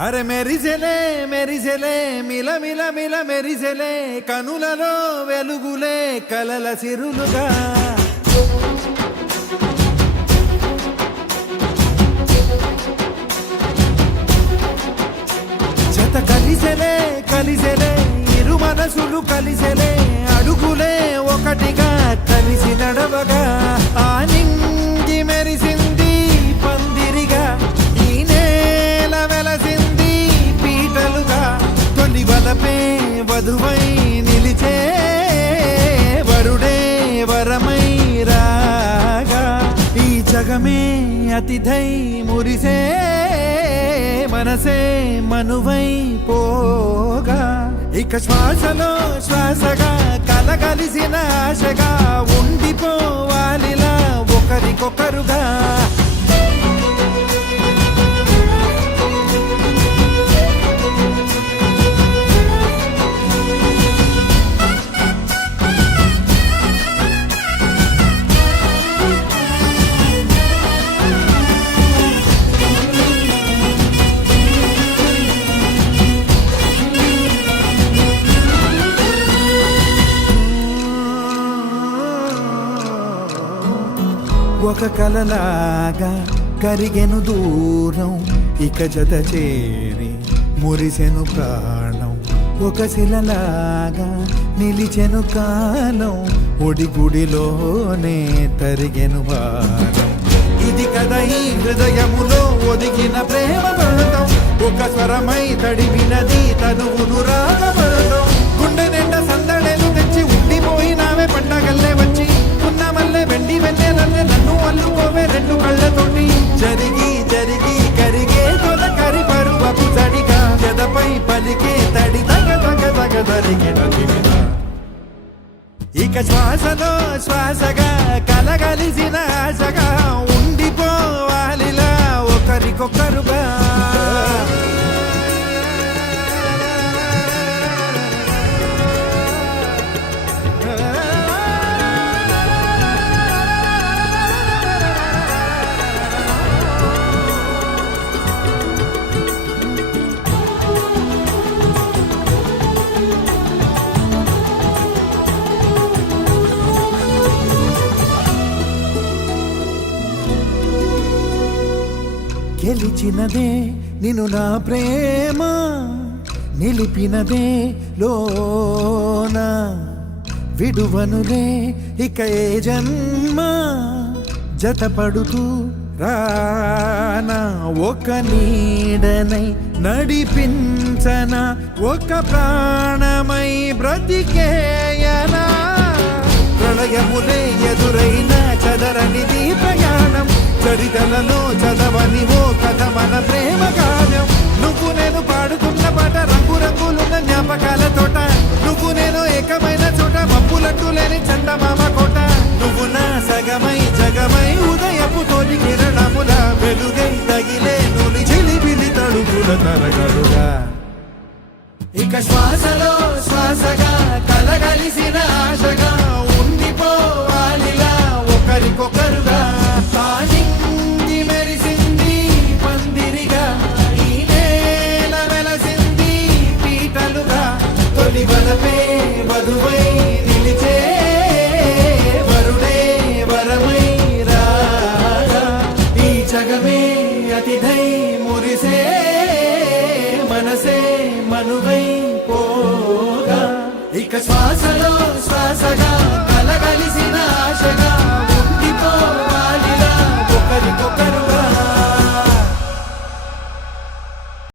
అరే మెరిసెలే మెరిసెలే మిల మిల మిల మెరిసెలే కనులలో వెలుగులే కలల సిరులుగా జత కలిసెలే కలిసెలే ఇరు మనసులు కలిసెలే అడుగులే ఒకటిగా కలిసి నడవగా ఆ నింగి మెరిసింది పందిరిగా ఈ నేల వెలసింది పీటలుగా తొలి వలపే వధువై నిలిచే వరుడే వరమై రాగా ఈ జగమే అతిథై మురిసే మనసే మనువై పోగా ఇక శ్వాసలో శ్వాసగా కలగలిసిన ఆశగా ఉండిపోవాలిలా ఒకరికొకరుగా ఒక కలలాగా కరిగెను దూరం ఇక జత చేరి మురిసెను ప్రాణం ఒక శిలలాగా నిలిచెను కాలం ఒడిగుడిలోనే తరిగెను వారం ఇది కదా ఈ హృదయములో ఒదిగిన ప్రేమ బంధం ఒక స్వరమై తడివినది తనువును రాగబంధం గుండె నిండా సందడేలు తెచ్చి ఉండిపోయినావే పండగల్లే వచ్చి ఉన్న మల్లె వెండి వెన్నెలల్లే నన్ను అల్లుకోవే రెండు కళ్ళతోటి జరిగి జరిగి కరిగే తొలకరి పరువపు తడిగా ఎదపై పలికే తడి తగ తగ తగ తరిగిన ఇక శ్వాసలో శ్వాసగా కలగలిసిన ఆశగా ఉండిపోవాలిలా ఒకరికొకరుగా గెలిచినదే నిన్ను నా ప్రేమ నిలిపినదే లోన విడువనులే ఇక ఏ జన్మ జతపడుతూ రానా ఒక నీడనై నడిపించన ఒక ప్రాణమై బ్రతికేయనా ప్రళయములే ఎదురైన చదరనిది ప్రయాణం చరితలలో చదవని ఓ కథ మన ప్రేమ కావ్యం నువ్వు నేను పాడుతున్న పాట రంగు రంగులున్న జ్ఞాపకాల తోట నువ్వు నేను ఏకమైన చోట మబ్బులంటూ లేని చందమామ కోట నువ్వు నా సగమై జగమై ఉదయపు తోటి కిరణముల వెలుగై తగిలే నులి చిలిబిలి తడుపుల తరగలుగా ఇక శ్వాసలో శ్వాసగా కలగలిసిన ఆశగా ఉండిపోవాలిలా ఒకరికొకరుగా తానింగి మెరిసింది పందిరిగా ఈ నేల వెలసింది పీటలుగా తొలి వలపే వధువై నిలిచే వరుడే వరమై రాగా ఈ జగమే అతిథై మురిసే మనసే మనువై పోగా ఇక శ్వాసలో శ్వాసగా కలగలిసిన ఆశగా